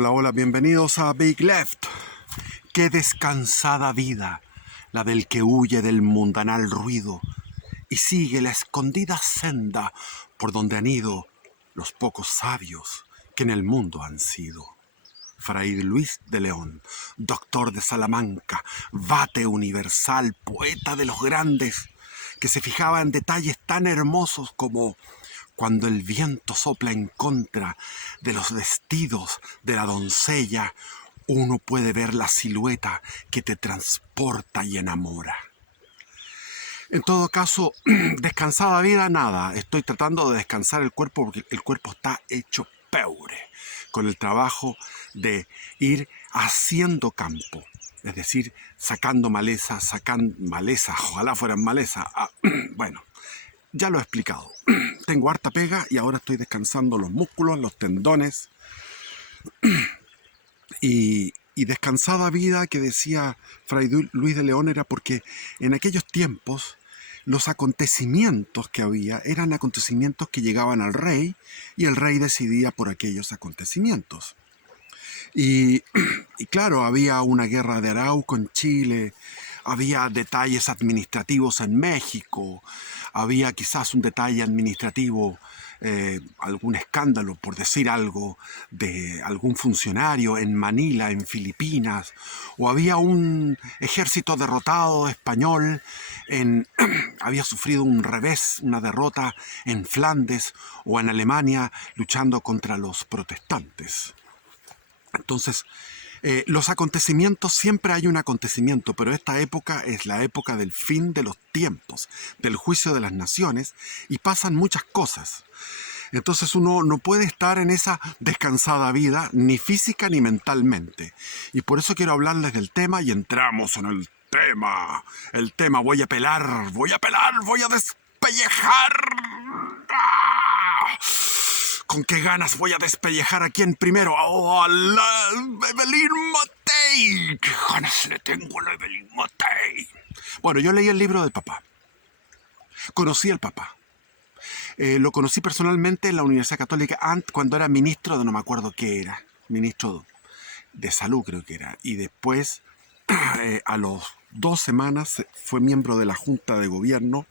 Hola, hola, bienvenidos a Big Left. Qué descansada vida, la del que huye del mundanal ruido y sigue la escondida senda por donde han ido los pocos sabios que en el mundo han sido. Fray Luis de León, doctor de Salamanca, vate universal, poeta de los grandes, que se fijaba en detalles tan hermosos como cuando el viento sopla en contra de los vestidos de la doncella, uno puede ver la silueta que te transporta y enamora. En todo caso, descansada vida, nada. Estoy tratando de descansar el cuerpo porque el cuerpo está hecho peure con el trabajo de ir haciendo campo. Es decir, sacando maleza, ojalá fueran maleza. Bueno, ya lo he explicado. Tengo harta pega y ahora estoy descansando los músculos, los tendones y descansada vida que decía Fray Luis de León era porque en aquellos tiempos los acontecimientos que había eran acontecimientos que llegaban al rey y el rey decidía por aquellos acontecimientos. Y claro, había una guerra de Arauco en Chile, había detalles administrativos en México, había quizás un detalle administrativo, algún escándalo, por decir algo, de algún funcionario en Manila, en Filipinas, o había un ejército derrotado español, había sufrido un revés, una derrota en Flandes o en Alemania luchando contra los protestantes. Entonces, los acontecimientos, siempre hay un acontecimiento, pero esta época es la época del fin de los tiempos, del juicio de las naciones, y pasan muchas cosas. Entonces uno no puede estar en esa descansada vida, ni física ni mentalmente. Y por eso quiero hablarles del tema y entramos en el tema. El tema, voy a pelar, voy a despellejar. ¡Ah! ¿Con qué ganas voy a despellejar a quién primero? ¡Oh, a la Evelyn Matei! ¡Qué ganas le tengo a la Evelyn Matei! Bueno, yo leí el libro del papá. Conocí al papá. Lo conocí personalmente en la Universidad Católica cuando era ministro de no me acuerdo qué era. Ministro de Salud creo que era. Y después, a los 2 semanas, fue miembro de la Junta de Gobierno.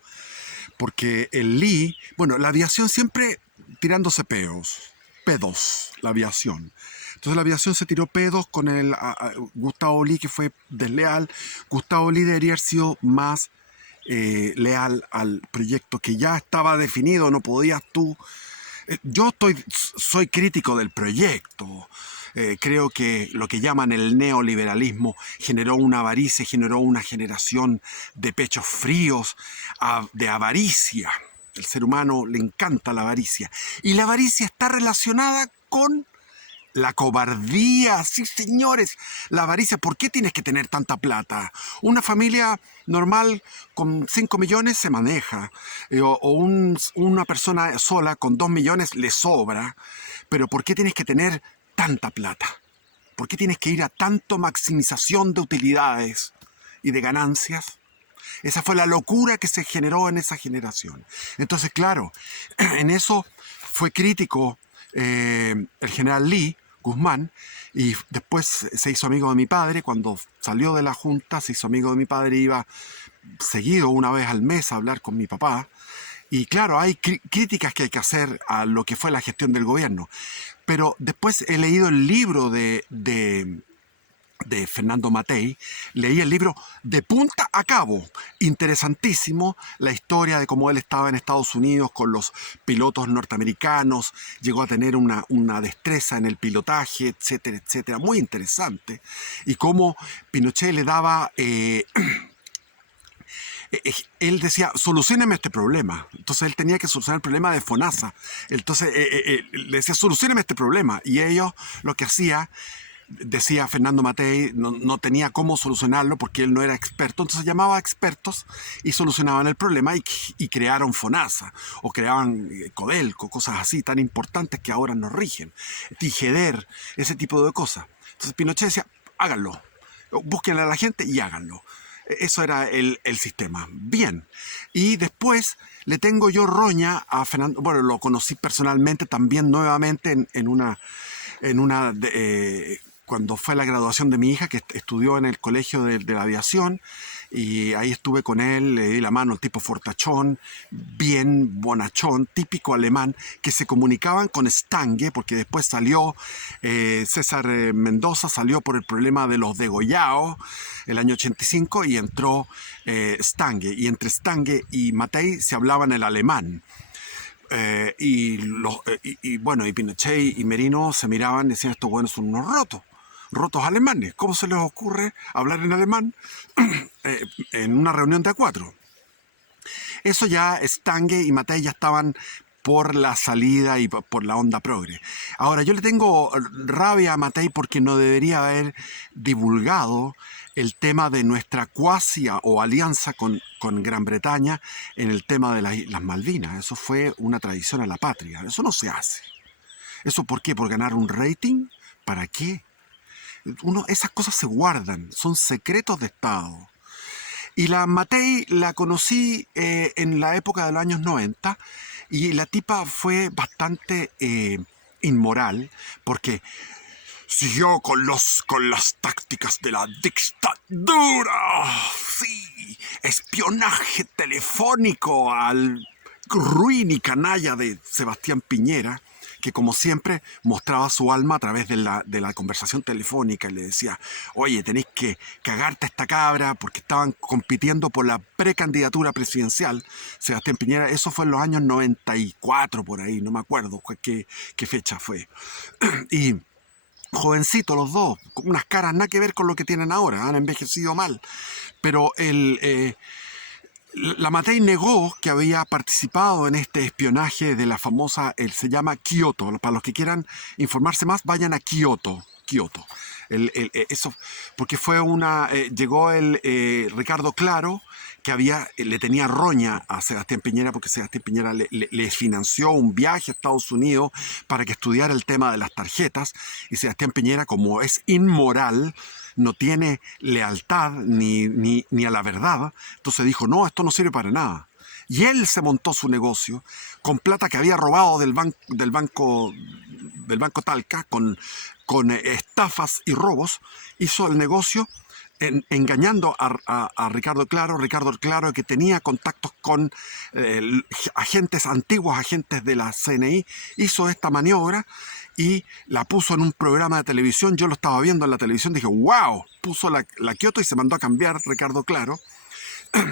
Porque el Lee, bueno, la aviación siempre tirándose pedos, la aviación. Entonces la aviación se tiró pedos con el Gustavo Lee, que fue desleal. Gustavo Lee debería haber sido más leal al proyecto que ya estaba definido, no podías tú. Yo soy crítico del proyecto. Creo que lo que llaman el neoliberalismo generó una avaricia, generó una generación de pechos fríos, de avaricia. El ser humano le encanta la avaricia. Y la avaricia está relacionada con la cobardía. Sí, señores, la avaricia. ¿Por qué tienes que tener tanta plata? Una familia normal con 5 millones se maneja. Una persona sola con 2 millones le sobra. Pero ¿por qué tienes que tener tanta plata? ¿Por qué tienes que ir a tanto maximización de utilidades y de ganancias? Esa fue la locura que se generó en esa generación. Entonces, claro, en eso fue crítico el general Lee, Guzmán, y después se hizo amigo de mi padre. Cuando salió de la junta, se hizo amigo de mi padre, iba seguido una vez al mes a hablar con mi papá. Y claro, hay críticas que hay que hacer a lo que fue la gestión del gobierno. Pero después he leído el libro de Fernando Matei, leí el libro de punta a cabo, interesantísimo, la historia de cómo él estaba en Estados Unidos con los pilotos norteamericanos, llegó a tener una destreza en el pilotaje, etcétera, etcétera, muy interesante, y cómo Pinochet le daba... él decía, solucióneme este problema. Entonces él tenía que solucionar el problema de FONASA. Entonces le decía, solucióneme este problema. Y ellos lo que hacía, decía Fernando Matei, no tenía cómo solucionarlo porque él no era experto. Entonces llamaba a expertos y solucionaban el problema y crearon FONASA o creaban Codelco, cosas así tan importantes que ahora nos rigen. Tijeder, ese tipo de cosas. Entonces Pinochet decía, háganlo. Búsquenle a la gente y háganlo. Eso era el sistema. Bien. Y después le tengo yo roña a Fernando. Bueno, lo conocí personalmente también nuevamente en una cuando fue la graduación de mi hija, que estudió en el colegio de la aviación, y ahí estuve con él, le di la mano, el tipo fortachón, bien bonachón, típico alemán, que se comunicaban con Stange, porque después salió César Mendoza, salió por el problema de los degollados el año 85 y entró Stange, y entre Stange y Matei se hablaban el alemán. Bueno, y Pinochet y Merino se miraban y decían, estos buenos son unos rotos alemanes. ¿Cómo se les ocurre hablar en alemán en una reunión de A4? Eso ya Stange y Matei ya estaban por la salida y por la onda progre. Ahora, yo le tengo rabia a Matei porque no debería haber divulgado el tema de nuestra cuasi o alianza con Gran Bretaña en el tema de las Malvinas. Eso fue una traición a la patria. Eso no se hace. ¿Eso por qué? ¿Por ganar un rating? ¿Para qué? Esas cosas se guardan, son secretos de Estado. Y la Matei la conocí en la época de los años 90 y la tipa fue bastante inmoral porque siguió con las tácticas de la dictadura. Sí, espionaje telefónico al ruin y canalla de Sebastián Piñera, que como siempre mostraba su alma a través de la conversación telefónica y le decía, oye, tenéis que cagarte a esta cabra porque estaban compitiendo por la precandidatura presidencial. Sebastián Piñera, eso fue en los años 94 por ahí, no me acuerdo qué fecha fue. Y jovencitos los dos, con unas caras nada que ver con lo que tienen ahora, han envejecido mal. Pero la Matei negó que había participado en este espionaje de la famosa, se llama Kioto. Para los que quieran informarse más, vayan a Kioto. Eso, porque llegó el Ricardo Claro, que le tenía roña a Sebastián Piñera, porque Sebastián Piñera le financió un viaje a Estados Unidos para que estudiara el tema de las tarjetas, y Sebastián Piñera, como es inmoral, no tiene lealtad ni a la verdad, entonces dijo, no, esto no sirve para nada. Y él se montó su negocio con plata que había robado del banco Talca, con estafas y robos, hizo el negocio engañando a Ricardo Claro, que tenía contactos con antiguos agentes de la CNI, hizo esta maniobra y la puso en un programa de televisión. Yo lo estaba viendo en la televisión, dije, wow, puso la Kioto y se mandó a cambiar Ricardo Claro.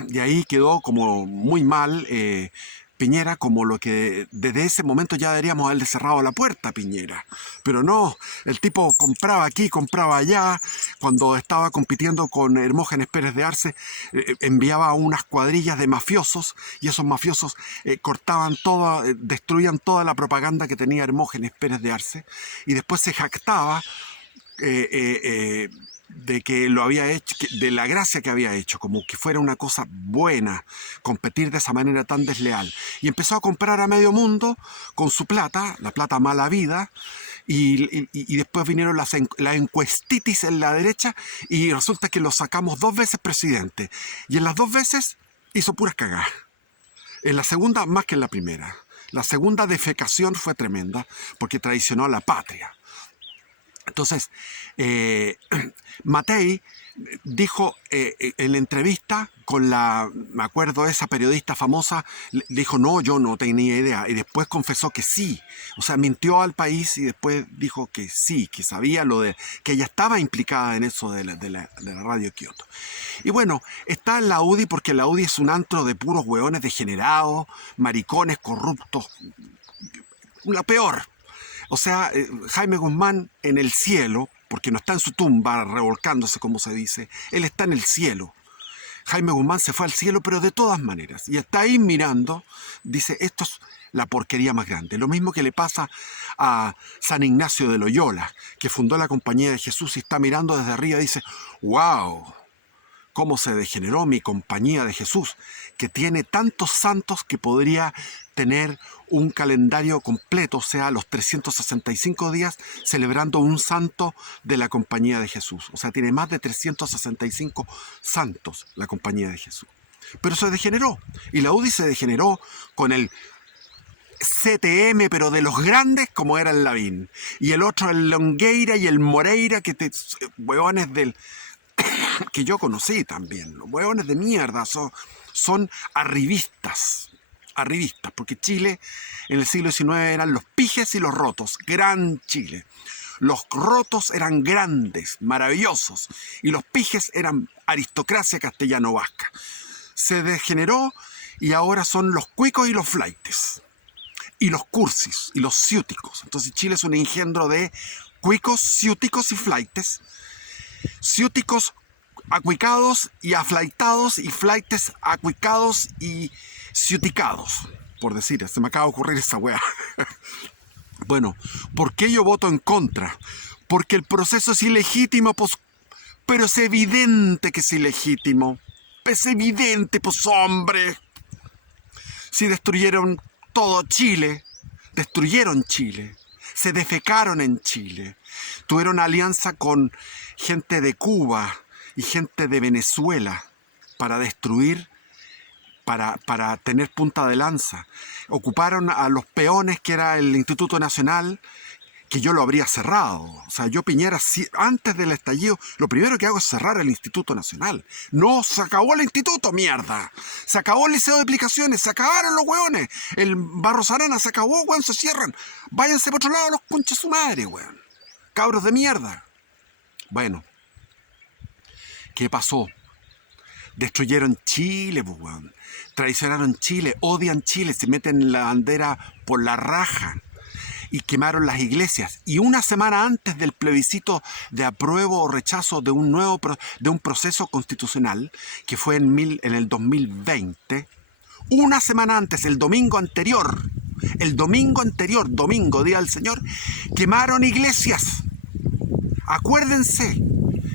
Y ahí quedó como muy mal Piñera, como lo que desde ese momento ya deberíamos haberle cerrado la puerta a Piñera. Pero no, el tipo compraba aquí, compraba allá. Cuando estaba compitiendo con Hermógenes Pérez de Arce, enviaba unas cuadrillas de mafiosos y esos mafiosos cortaban toda, destruían toda la propaganda que tenía Hermógenes Pérez de Arce, y después se jactaba de que lo había hecho, de la gracia que había hecho, como que fuera una cosa buena competir de esa manera tan desleal. Y empezó a comprar a medio mundo con su plata, la plata mala vida, y después vinieron la encuestitis en la derecha, y resulta que lo sacamos 2 veces presidente. Y en las 2 veces hizo puras cagadas. En la segunda, más que en la primera. La segunda defecación fue tremenda, porque traicionó a la patria. Entonces, Matei dijo en la entrevista me acuerdo, esa periodista famosa, le dijo, no, yo no tenía idea, y después confesó que sí, o sea, mintió al país y después dijo que sí, que sabía que ella estaba implicada en eso de la radio Kioto. Y bueno, está en la UDI porque la UDI es un antro de puros hueones degenerados, maricones, corruptos, la peor. O sea, Jaime Guzmán en el cielo, porque no está en su tumba revolcándose, como se dice, él está en el cielo. Jaime Guzmán se fue al cielo, pero de todas maneras. Y está ahí mirando, dice, esto es la porquería más grande. Lo mismo que le pasa a San Ignacio de Loyola, que fundó la Compañía de Jesús y está mirando desde arriba y dice, wow, cómo se degeneró mi Compañía de Jesús, que tiene tantos santos que podría tener un calendario completo, o sea, los 365 días celebrando un santo de la Compañía de Jesús. O sea, tiene más de 365 santos la Compañía de Jesús. Pero se degeneró, y la UDI se degeneró con el CTM, pero de los grandes, como era el Lavín. Y el otro, el Longueira y el Moreira, hueones que yo conocí también. Los hueones de mierda son arribistas. Arribistas, porque Chile en el siglo XIX eran los pijes y los rotos. Gran Chile. Los rotos eran grandes, maravillosos. Y los pijes eran aristocracia castellano-vasca. Se degeneró y ahora son los cuicos y los flaites. Y los cursis y los ciúticos. Entonces Chile es un engendro de cuicos, ciúticos y flaites. Ciúticos acuicados y aflaitados, y flaites acuicados y ciuticados. Por decir, se me acaba de ocurrir esa weá. Bueno, ¿por qué yo voto en contra? Porque el proceso es ilegítimo, pues, pero es evidente que es ilegítimo. Es evidente, pues, hombre. Si destruyeron todo Chile, destruyeron Chile, se defecaron en Chile, tuvieron alianza con gente de Cuba y gente de Venezuela para destruir, para tener punta de lanza. Ocuparon a los peones, que era el Instituto Nacional, que yo lo habría cerrado. O sea, yo Piñera, antes del estallido, lo primero que hago es cerrar el Instituto Nacional. No, se acabó el instituto, mierda. Se acabó el liceo de aplicaciones, se acabaron los hueones. El Barros Arana se acabó, hueón, se cierran. Váyanse por otro lado los conches su madre, hueón. Cabros de mierda. Bueno, ¿qué pasó? Destruyeron Chile, pues, hueón. Traicionaron Chile, odian Chile, se meten la bandera por la raja. Y quemaron las iglesias. Y una semana antes del plebiscito de apruebo o rechazo de un proceso constitucional, que fue en el 2020, una semana antes, el domingo anterior, domingo, Día del Señor, quemaron iglesias. Acuérdense.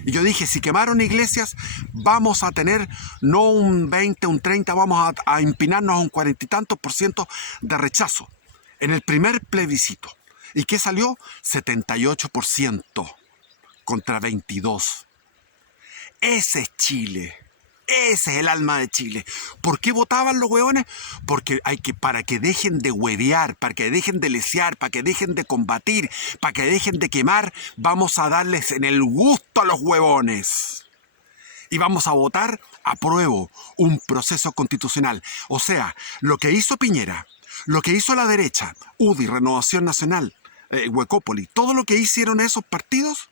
Y yo dije, si quemaron iglesias, vamos a tener no un 20, un 30, vamos a empinarnos a un 40 y tantos % de rechazo. En el primer plebiscito. ¿Y qué salió? 78% contra 22%. Ese es Chile. Ese es el alma de Chile. ¿Por qué votaban los hueones? Porque para que dejen de huevear, para que dejen de lesear, para que dejen de combatir, para que dejen de quemar, vamos a darles en el gusto a los huevones. Y vamos a votar apruebo un proceso constitucional. O sea, lo que hizo Piñera, lo que hizo la derecha, UDI, Renovación Nacional, Huecópoli, todo lo que hicieron esos partidos,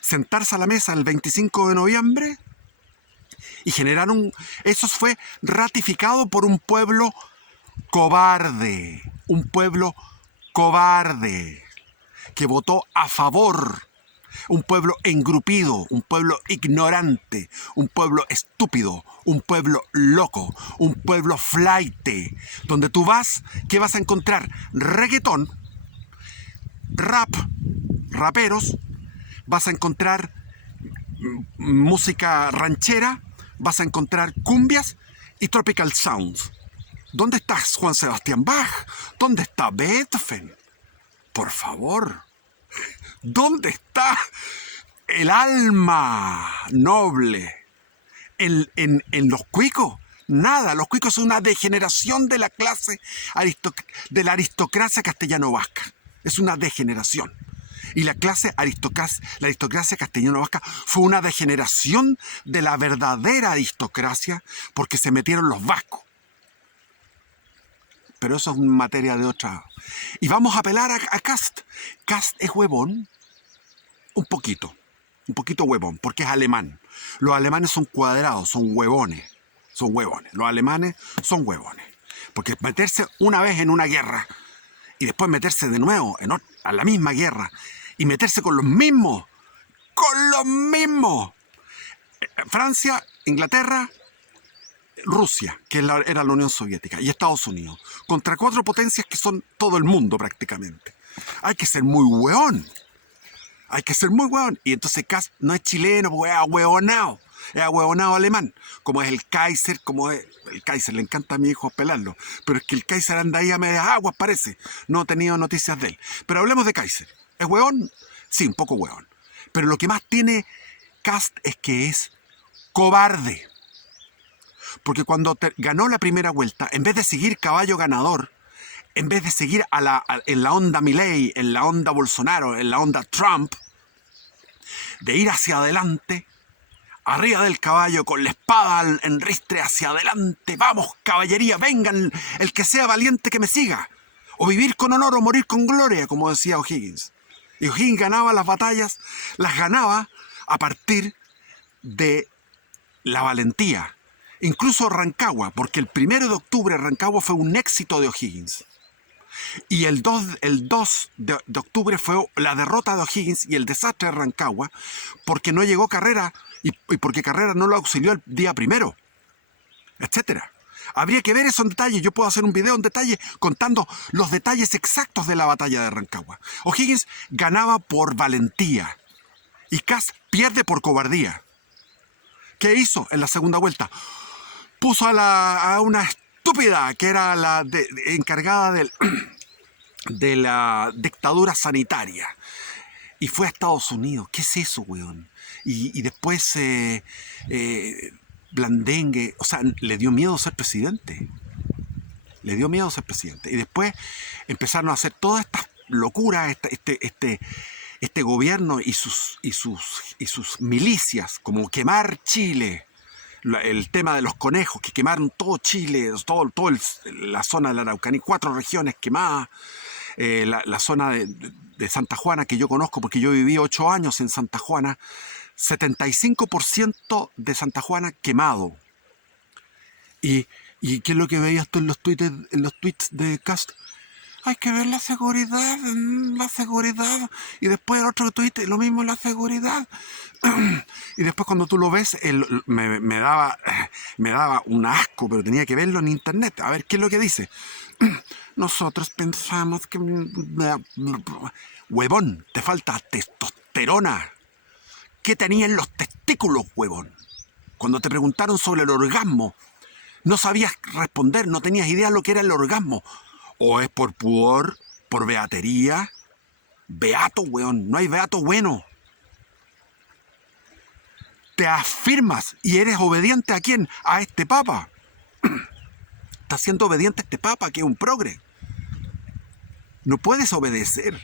sentarse a la mesa el 25 de noviembre y generaron... Eso fue ratificado por un pueblo cobarde, que votó a favor, un pueblo engrupido, un pueblo ignorante, un pueblo estúpido, un pueblo loco, un pueblo flaite, donde tú vas, ¿qué vas a encontrar? Reggaetón, rap, raperos, vas a encontrar música ranchera, vas a encontrar cumbias y tropical sounds. ¿Dónde está Juan Sebastián Bach? ¿Dónde está Beethoven? Por favor, ¿dónde está el alma noble en los cuicos? Nada, los cuicos son una degeneración de la clase de la aristocracia castellano-vasca. Es una degeneración. Y la aristocracia castellano-vasca fue una degeneración de la verdadera aristocracia porque se metieron los vascos. Pero eso es materia de otra. Y vamos a apelar a Kast. Kast es huevón, un poquito huevón, porque es alemán. Los alemanes son cuadrados, son huevones. Los alemanes son huevones. Porque meterse una vez en una guerra y después meterse de nuevo a la misma guerra y meterse con los mismos. Francia, Inglaterra, Rusia, que era la Unión Soviética, y Estados Unidos, contra 4 potencias que son todo el mundo prácticamente. Hay que ser muy hueón. Y entonces Kast no es chileno, pues es ahueonado alemán, como es el Kaiser, el Kaiser, le encanta a mi hijo pelarlo, pero es que el Kaiser anda ahí a medias aguas, parece. No he tenido noticias de él. Pero hablemos de Kaiser. ¿Es hueón? Sí, un poco hueón. Pero lo que más tiene Kast es que es cobarde. Porque cuando ganó la primera vuelta, en vez de seguir caballo ganador, en vez de seguir en la onda Milei, en la onda Bolsonaro, en la onda Trump, de ir hacia adelante, arriba del caballo, con la espada en ristre hacia adelante, vamos caballería, vengan, el que sea valiente que me siga, o vivir con honor o morir con gloria, como decía O'Higgins. Y O'Higgins ganaba las batallas, las ganaba a partir de la valentía. Incluso Rancagua, porque el 1 de octubre Rancagua fue un éxito de O'Higgins. Y el 2 de octubre fue la derrota de O'Higgins y el desastre de Rancagua, porque no llegó Carrera y porque Carrera no lo auxilió el día 1, etcétera. Habría que ver eso en detalle. Yo puedo hacer un video en detalle contando los detalles exactos de la batalla de Rancagua. O'Higgins ganaba por valentía y Kast pierde por cobardía. ¿Qué hizo en la segunda vuelta? Puso a una estúpida que era la encargada de la dictadura sanitaria. Y fue a Estados Unidos. ¿Qué es eso, weón? Y después Blandengue, o sea, le dio miedo ser presidente. Le dio miedo ser presidente. Y después empezaron a hacer todas estas locuras, este gobierno y sus milicias, como quemar Chile. El tema de los conejos, que quemaron todo Chile, la zona de la Araucanía, 4 regiones quemadas, la zona de Santa Juana, que yo conozco porque yo viví 8 años en Santa Juana, 75% de Santa Juana quemado. ¿Y qué es lo que veías tú en los tweets de Kast? Hay que ver la seguridad. Y después el otro tweet, lo mismo, la seguridad. Y después cuando tú lo ves, me daba un asco, pero tenía que verlo en internet. A ver, ¿qué es lo que dice? Nosotros pensamos que... Huevón, te falta testosterona. ¿Qué tenía en los testículos, huevón? Cuando te preguntaron sobre el orgasmo, no sabías responder, no tenías idea de lo que era el orgasmo. O es por pudor, por beatería. Beato, weón, no hay beato bueno. Te afirmas y eres obediente ¿a quién? A este papa. Estás siendo obediente a este papa, que es un progre. No puedes obedecer.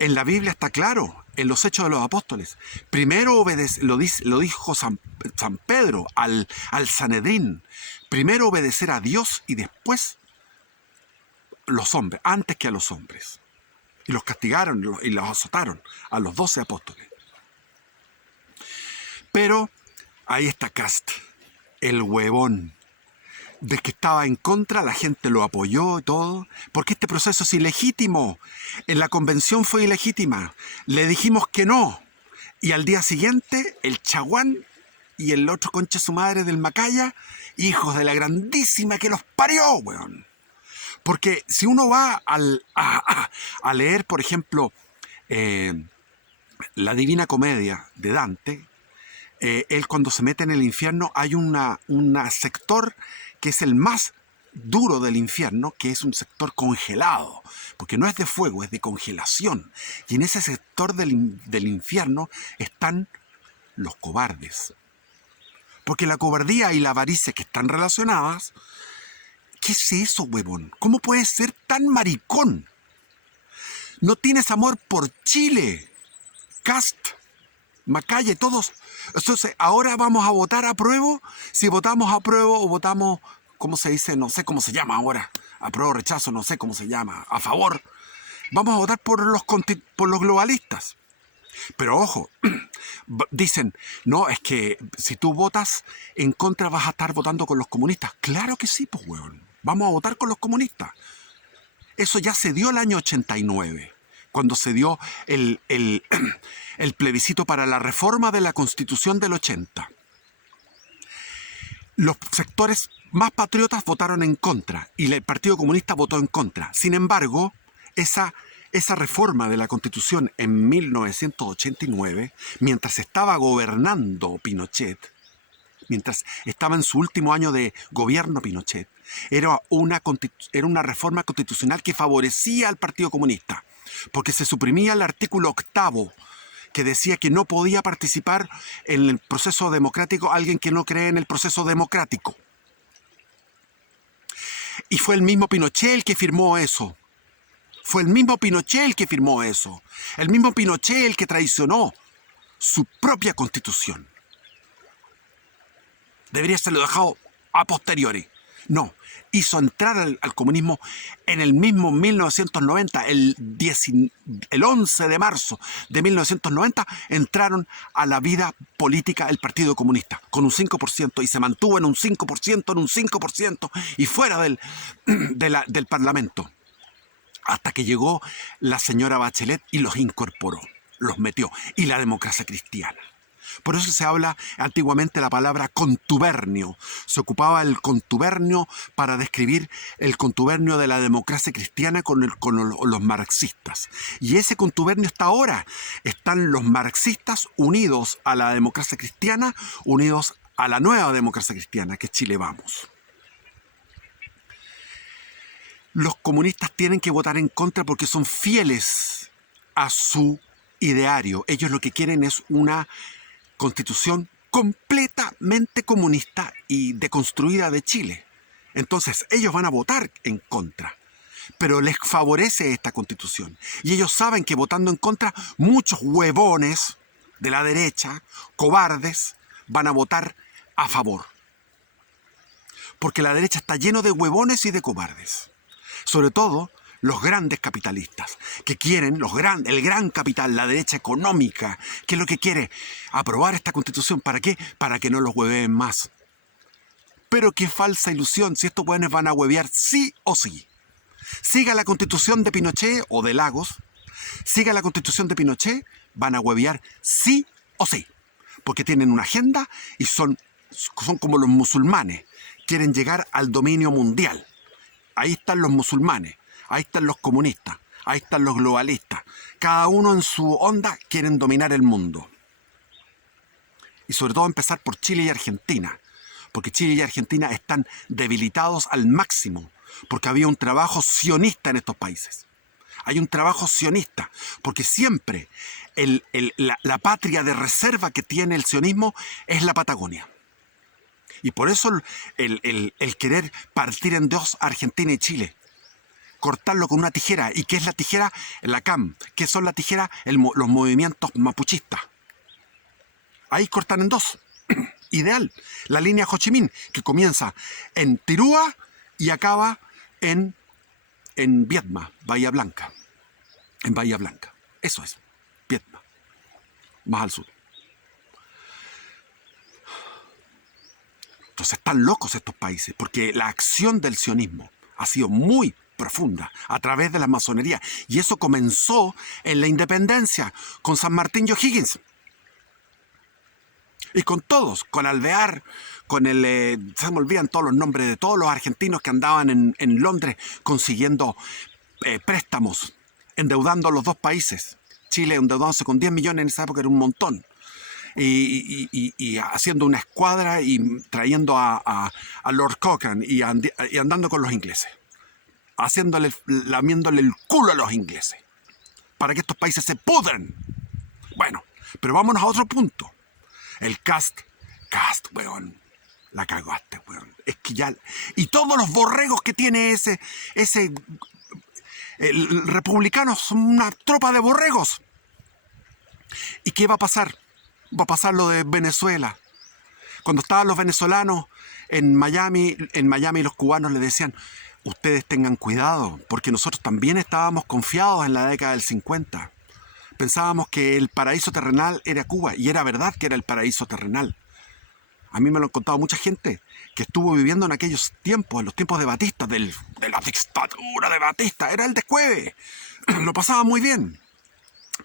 En la Biblia está claro, en los Hechos de los Apóstoles. Primero lo dijo San Pedro al Sanedrín. Primero obedecer a Dios y después los hombres, antes que a los hombres. Y los castigaron y los azotaron a los 12 apóstoles. Pero ahí está Kast, el huevón, de que estaba en contra, la gente lo apoyó y todo, porque este proceso es ilegítimo. En la convención fue ilegítima. Le dijimos que no. Y al día siguiente, el Chaguán y el otro concha su madre del Macaya, hijos de la grandísima que los parió, weón. Porque si uno va a leer, por ejemplo, la Divina Comedia de Dante, él cuando se mete en el infierno hay un sector que es el más duro del infierno, que es un sector congelado, porque no es de fuego, es de congelación. Y en ese sector del infierno están los cobardes. Porque la cobardía y la avaricia que están relacionadas... ¿Qué es eso, huevón? ¿Cómo puedes ser tan maricón? No tienes amor por Chile. Kast, Macaya, todos. Entonces, ahora vamos a votar a prueba. Si votamos a prueba o votamos, ¿cómo se dice? No sé cómo se llama ahora. Apruebo, rechazo, no sé cómo se llama. A favor. Vamos a votar por los globalistas. Pero ojo, dicen, no, es que si tú votas en contra vas a estar votando con los comunistas. Claro que sí, pues, huevón. Vamos a votar con los comunistas. Eso ya se dio el año 89, cuando se dio el plebiscito para la reforma de la Constitución del 80. Los sectores más patriotas votaron en contra y el Partido Comunista votó en contra. Sin embargo, esa reforma de la Constitución en 1989, mientras estaba gobernando Pinochet, mientras estaba en su último año de gobierno Pinochet, era una reforma constitucional que favorecía al Partido Comunista, porque se suprimía el artículo 8 que decía que no podía participar en el proceso democrático alguien que no cree en el proceso democrático. Y fue el mismo Pinochet el que firmó eso. Fue el mismo Pinochet el que firmó eso. El mismo Pinochet el que traicionó su propia constitución. Debería serlo dejado a posteriori. No, hizo entrar al comunismo en el mismo 1990, el 11 de marzo de 1990, entraron a la vida política el Partido Comunista con un 5% y se mantuvo en un 5%, en un 5% y fuera del Parlamento. Hasta que llegó la señora Bachelet y los incorporó, los metió. Y la democracia cristiana. Por eso se habla antiguamente la palabra contubernio. Se ocupaba el contubernio para describir el contubernio de la democracia cristiana con los marxistas. Y ese contubernio está ahora. Están los marxistas unidos a la democracia cristiana, unidos a la nueva democracia cristiana, que es Chile Vamos. Los comunistas tienen que votar en contra porque son fieles a su ideario. Ellos lo que quieren es una constitución completamente comunista y deconstruida de Chile. Entonces, ellos van a votar en contra. Pero les favorece esta constitución. Y ellos saben que votando en contra, muchos huevones de la derecha, cobardes, van a votar a favor. Porque la derecha está lleno de huevones y de cobardes. Sobre todo los grandes capitalistas, que quieren, el gran capital, la derecha económica, que es lo que quiere, aprobar esta constitución. ¿Para qué? Para que no los hueveen más. Pero qué falsa ilusión, si estos hueones van a huevear sí o sí. Siga la constitución de Pinochet o de Lagos, siga la constitución de Pinochet, van a huevear sí o sí. Porque tienen una agenda y son como los musulmanes, quieren llegar al dominio mundial. Ahí están los musulmanes, ahí están los comunistas, ahí están los globalistas. Cada uno en su onda quieren dominar el mundo. Y sobre todo empezar por Chile y Argentina, porque Chile y Argentina están debilitados al máximo, porque había un trabajo sionista en estos países. Hay un trabajo sionista, porque siempre la patria de reserva que tiene el sionismo es la Patagonia. Y por eso el querer partir en dos Argentina y Chile, cortarlo con una tijera. ¿Y qué es la tijera? La CAM. ¿Qué son la tijera? Los movimientos mapuchistas. Ahí cortan en dos. Ideal. La línea Ho Chi Minh, que comienza en Tirúa y acaba en Viedma, Bahía Blanca. En Bahía Blanca. Eso es. Viedma. Más al sur. Entonces están locos estos países, porque la acción del sionismo ha sido muy profunda a través de la masonería. Y eso comenzó en la independencia, con San Martín y O'Higgins. Y con todos, con Alvear, con se me olvidan todos los nombres de todos los argentinos que andaban en Londres consiguiendo préstamos, endeudando a los dos países. Chile endeudándose con 10 millones en esa época, era un montón. Y haciendo una escuadra y trayendo a Lord Cochrane y andando con los ingleses, lamiéndole el culo a los ingleses para que estos países se pudran. Bueno, pero vámonos a otro punto. El Cast, weón, la cagaste, weón. Es que ya... Y todos los borregos que tiene el republicano son una tropa de borregos. ¿Y qué va a pasar? Va a pasar lo de Venezuela. Cuando estaban los venezolanos en Miami los cubanos le decían: ustedes tengan cuidado, porque nosotros también estábamos confiados en la década del 50. Pensábamos que el paraíso terrenal era Cuba, y era verdad que era el paraíso terrenal. A mí me lo han contado mucha gente que estuvo viviendo en aquellos tiempos, en los tiempos de Batista, de la dictadura de Batista. Era el descueve. Lo pasaba muy bien.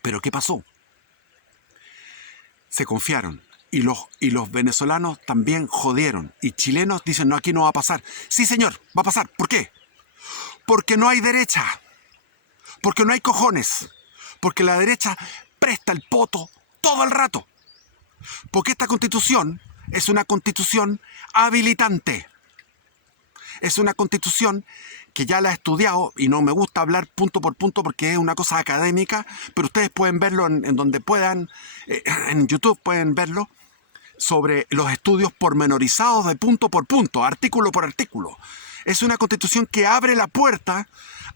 Pero ¿qué pasó? Se confiaron. Y los venezolanos también jodieron. Y chilenos dicen: no, aquí no va a pasar. Sí, señor, va a pasar. ¿Por qué? Porque no hay derecha. Porque no hay cojones. Porque la derecha presta el poto todo el rato. Porque esta constitución es una constitución habilitante. Es una constitución que ya la he estudiado y no me gusta hablar punto por punto porque es una cosa académica, pero ustedes pueden verlo en donde puedan, en YouTube pueden verlo, sobre los estudios pormenorizados de punto por punto, artículo por artículo. Es una constitución que abre la puerta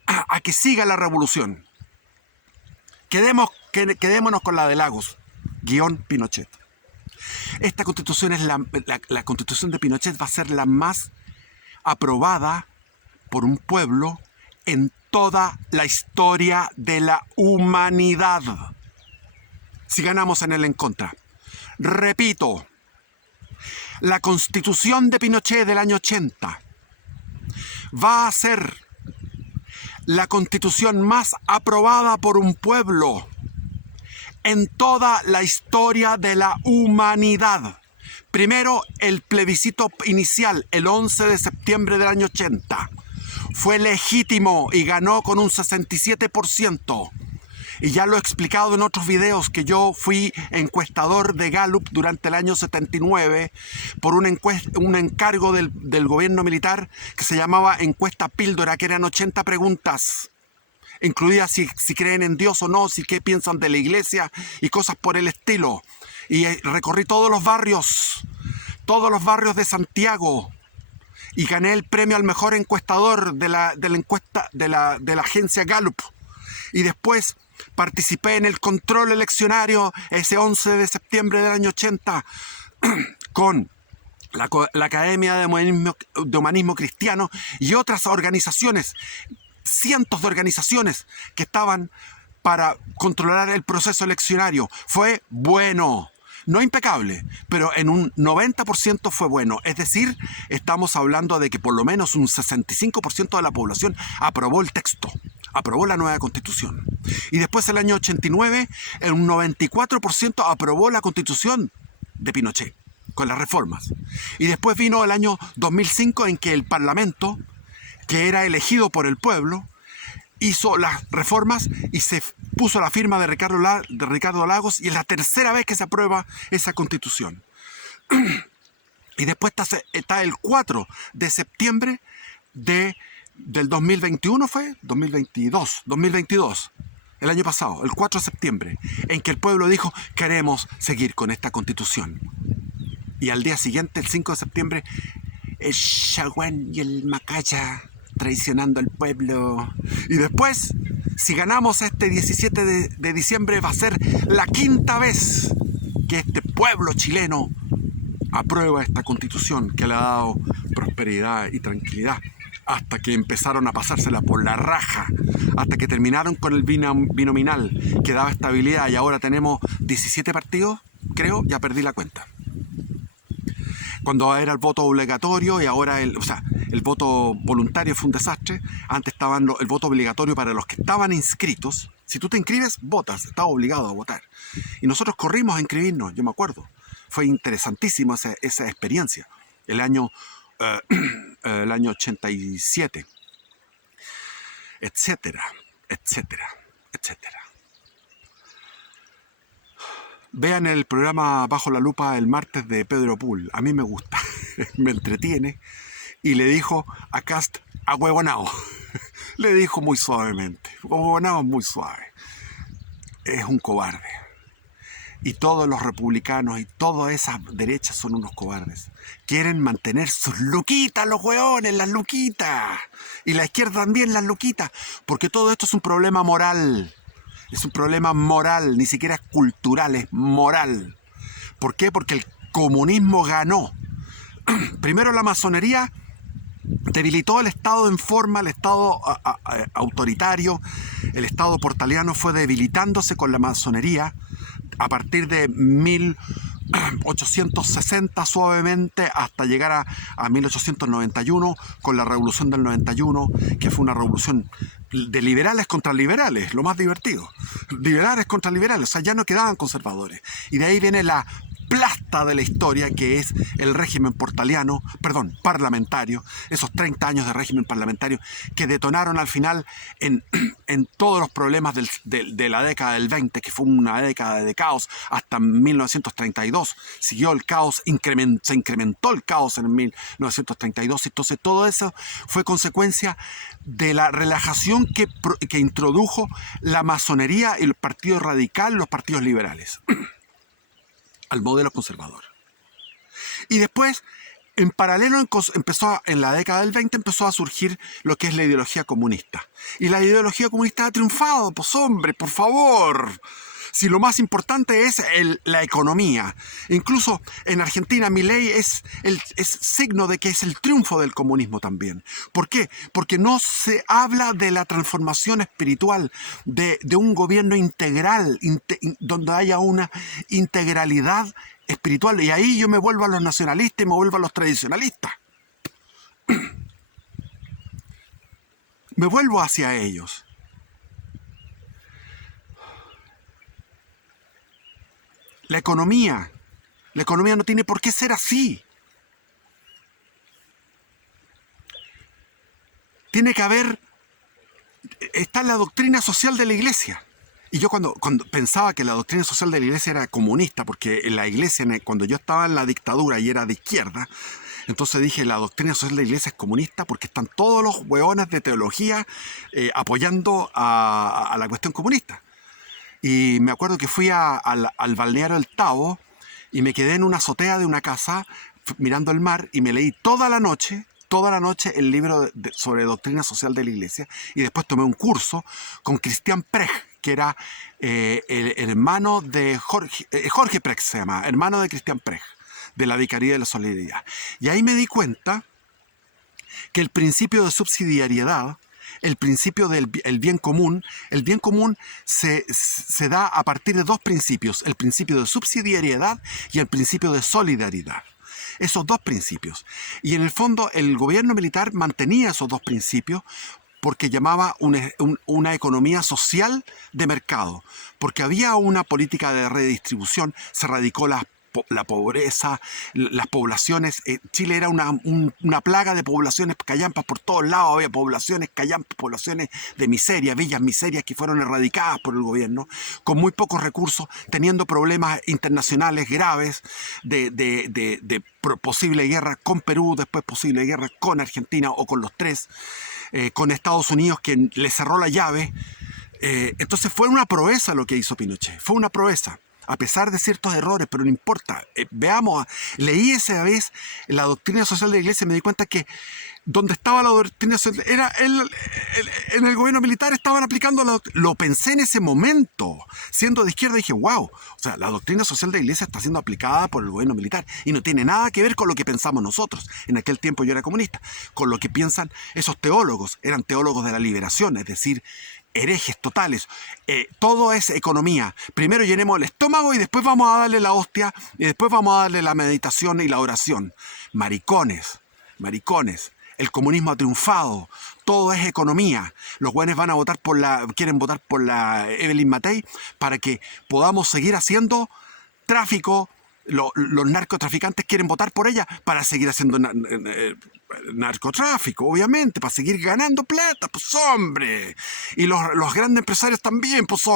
a que siga la revolución. Quedémonos con la de Lagos, _ Pinochet. Esta constitución es la constitución de Pinochet va a ser la más aprobada por un pueblo en toda la historia de la humanidad. Si ganamos en el en contra. Repito, la constitución de Pinochet del año 80 va a ser la constitución más aprobada por un pueblo en toda la historia de la humanidad. Primero, el plebiscito inicial, el 11 de septiembre del año 80, fue legítimo y ganó con un 67%. Y ya lo he explicado en otros videos que yo fui encuestador de Gallup durante el año 79 por un encargo del gobierno militar que se llamaba encuesta píldora, que eran 80 preguntas, incluidas si creen en Dios o no, si qué piensan de la iglesia y cosas por el estilo. Y recorrí todos los barrios de Santiago y gané el premio al mejor encuestador de la encuesta de la agencia Gallup. Y después participé en el control eleccionario ese 11 de septiembre del año 80 con la Academia de Humanismo Cristiano y otras organizaciones, cientos de organizaciones que estaban para controlar el proceso eleccionario. Fue bueno, no impecable, pero en un 90% fue bueno. Es decir, estamos hablando de que por lo menos un 65% de la población aprobó el texto, aprobó la nueva constitución. Y después, el año 89, un 94% aprobó la constitución de Pinochet, con las reformas. Y después vino el año 2005, en que el Parlamento, que era elegido por el pueblo, hizo las reformas y se puso la firma de Ricardo Lagos, y es la tercera vez que se aprueba esa constitución. Y después está el 4 de septiembre del 2021, ¿fue? 2022, el año pasado, el 4 de septiembre, en que el pueblo dijo: queremos seguir con esta constitución. Y al día siguiente, el 5 de septiembre, el Chaguán y el Macaya traicionando al pueblo. Y después, si ganamos este 17 de diciembre, va a ser la quinta vez que este pueblo chileno aprueba esta constitución que le ha dado prosperidad y tranquilidad, hasta que empezaron a pasársela por la raja, hasta que terminaron con el binominal que daba estabilidad, y ahora tenemos 17 partidos, creo, ya perdí la cuenta. Cuando era el voto obligatorio y ahora el voto voluntario fue un desastre. Antes estaba el voto obligatorio para los que estaban inscritos. Si tú te inscribes, votas, estás obligado a votar. Y nosotros corrimos a inscribirnos, yo me acuerdo. Fue interesantísima esa experiencia. El año 87, etcétera, etcétera, etcétera. Vean el programa Bajo la Lupa el martes de Pedro Pool. A mí me gusta, me entretiene. Y le dijo a Kast: ahuevonao. Le dijo muy suavemente. Ahuevonao es muy suave. Es un cobarde. Y todos los republicanos y todas esas derechas son unos cobardes. Quieren mantener sus luquitas, los hueones, las luquitas. Y la izquierda también, las luquitas. Porque todo esto es un problema moral. Es un problema moral, ni siquiera es cultural, es moral. ¿Por qué? Porque el comunismo ganó. Primero la masonería debilitó el Estado en forma, el Estado autoritario, el Estado portaliano fue debilitándose con la masonería a partir de 1860 suavemente hasta llegar a 1891 con la revolución del 91, que fue una revolución de liberales contra liberales, lo más divertido. Liberales contra liberales, o sea, ya no quedaban conservadores. Y de ahí viene la plasta de la historia, que es el régimen parlamentario, esos 30 años de régimen parlamentario que detonaron al final en todos los problemas de la década del 20, que fue una década de caos hasta 1932. Siguió el caos, se incrementó el caos en 1932, entonces todo eso fue consecuencia de la relajación que introdujo la masonería y el partido radical, los partidos liberales al modelo conservador. Y después En paralelo en la década del 20 empezó a surgir lo que es la ideología comunista. Y la ideología comunista ha triunfado, pues hombre, por favor. Si lo más importante es la economía. Incluso en Argentina Milei es signo de que es el triunfo del comunismo también. ¿Por qué? Porque no se habla de la transformación espiritual, de un gobierno integral, donde haya una integralidad espiritual. Y ahí yo me vuelvo a los nacionalistas y me vuelvo a los tradicionalistas. Me vuelvo hacia ellos. La economía no tiene por qué ser así. Tiene que haber, está la doctrina social de la iglesia. Y yo cuando pensaba que la doctrina social de la iglesia era comunista, porque en la iglesia, cuando yo estaba en la dictadura y era de izquierda, entonces dije, la doctrina social de la iglesia es comunista porque están todos los hueones de teología apoyando a la cuestión comunista. Y me acuerdo que fui al balneario del Tabo y me quedé en una azotea de una casa mirando el mar y me leí toda la noche el libro sobre doctrina social de la iglesia, y después tomé un curso con Christian Precht, que era el hermano de Jorge Precht, se llama, hermano de Christian Precht, de la Vicaría de la Solidaridad. Y ahí me di cuenta que el principio de subsidiariedad, el principio del bien común se da a partir de dos principios: el principio de subsidiariedad y el principio de solidaridad. Esos dos principios. Y en el fondo el gobierno militar mantenía esos dos principios porque llamaba una economía social de mercado, porque había una política de redistribución, se erradicó la pobreza, las poblaciones. Chile era una plaga de poblaciones callampas por todos lados, había poblaciones callampas, poblaciones de miseria, villas miserias que fueron erradicadas por el gobierno, con muy pocos recursos, teniendo problemas internacionales graves de posible guerra con Perú, después posible guerra con Argentina o con los tres, con Estados Unidos que le cerró la llave. Entonces fue una proeza lo que hizo Pinochet, fue una proeza, a pesar de ciertos errores, pero no importa. Leí esa vez la doctrina social de la iglesia y me di cuenta que donde estaba la doctrina social, en el gobierno militar estaban aplicando lo pensé en ese momento, siendo de izquierda, dije, wow, o sea, la doctrina social de la iglesia está siendo aplicada por el gobierno militar y no tiene nada que ver con lo que pensamos nosotros. En aquel tiempo yo era comunista, con lo que piensan esos teólogos, eran teólogos de la liberación, es decir, herejes totales. Todo es economía. Primero llenemos el estómago y después vamos a darle la hostia y después vamos a darle la meditación y la oración. Maricones. El comunismo ha triunfado. Todo es economía. Los güeyes van a votar quieren votar por la Evelyn Matei para que podamos seguir haciendo tráfico. Los narcotraficantes quieren votar por ella para seguir haciendo narcotráfico, obviamente, para seguir ganando plata, pues hombre. Y los grandes empresarios también, pues hombre.